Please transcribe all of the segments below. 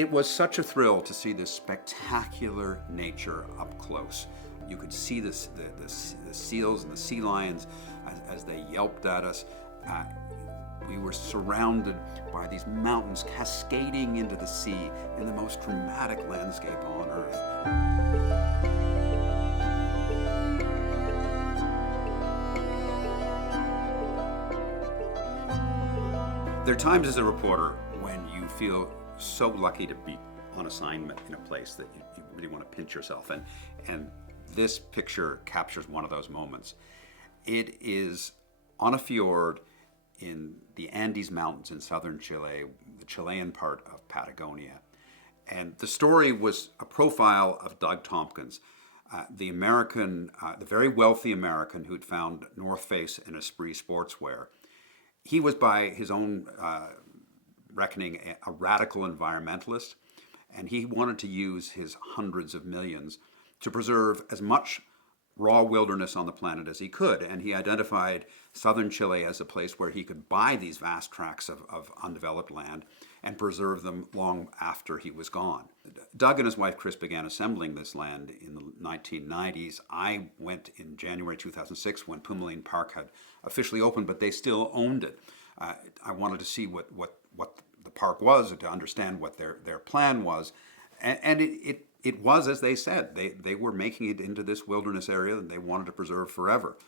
It was such a thrill to see this spectacular nature up close. You could see the seals and the sea lions as they yelped at us. We were surrounded by these mountains cascading into the sea in the most dramatic landscape on earth. There are times as a reporter when you feel so lucky to be on assignment in a place that you really want to pinch yourself. And this picture captures one of those moments. It is on a fjord in the Andes Mountains in southern Chile, the Chilean part of Patagonia. And the story was a profile of Doug Tompkins, the very wealthy American who'd found North Face and Esprit sportswear. He was, by his own reckoning, a radical environmentalist, and he wanted to use his hundreds of millions to preserve as much raw wilderness on the planet as he could. And he identified southern Chile as a place where he could buy these vast tracts of undeveloped land and preserve them long after he was gone. Doug and his wife Chris began assembling this land in the 1990s. I went in January 2006 when Pumalín Park had officially opened, but they still owned it. I wanted to see what the park was, and to understand what their plan was. And it was, as they said, they were making it into this wilderness area that they wanted to preserve forever.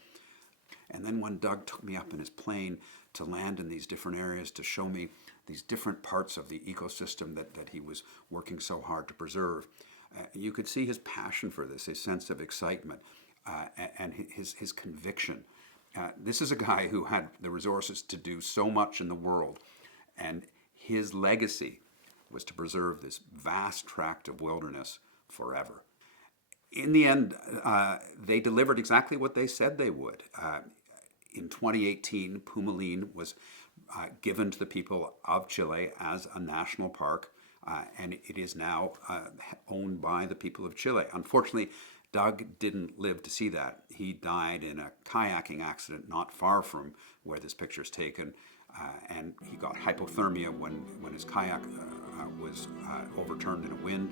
And then when Doug took me up in his plane to land in these different areas to show me these different parts of the ecosystem that he was working so hard to preserve, you could see his passion for this, his sense of excitement, and his conviction. This is a guy who had the resources to do so much in the world, and his legacy was to preserve this vast tract of wilderness forever. In the end, they delivered exactly what they said they would. In 2018, Pumalín was given to the people of Chile as a national park, and it is now owned by the people of Chile. Unfortunately, Doug didn't live to see that. He died in a kayaking accident not far from where this picture is taken, and he got hypothermia when his kayak was overturned in a wind,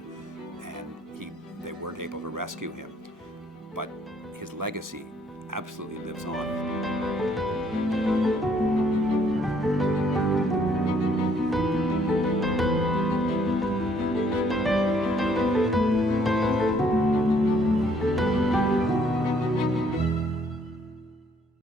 and they weren't able to rescue him. But his legacy absolutely lives on.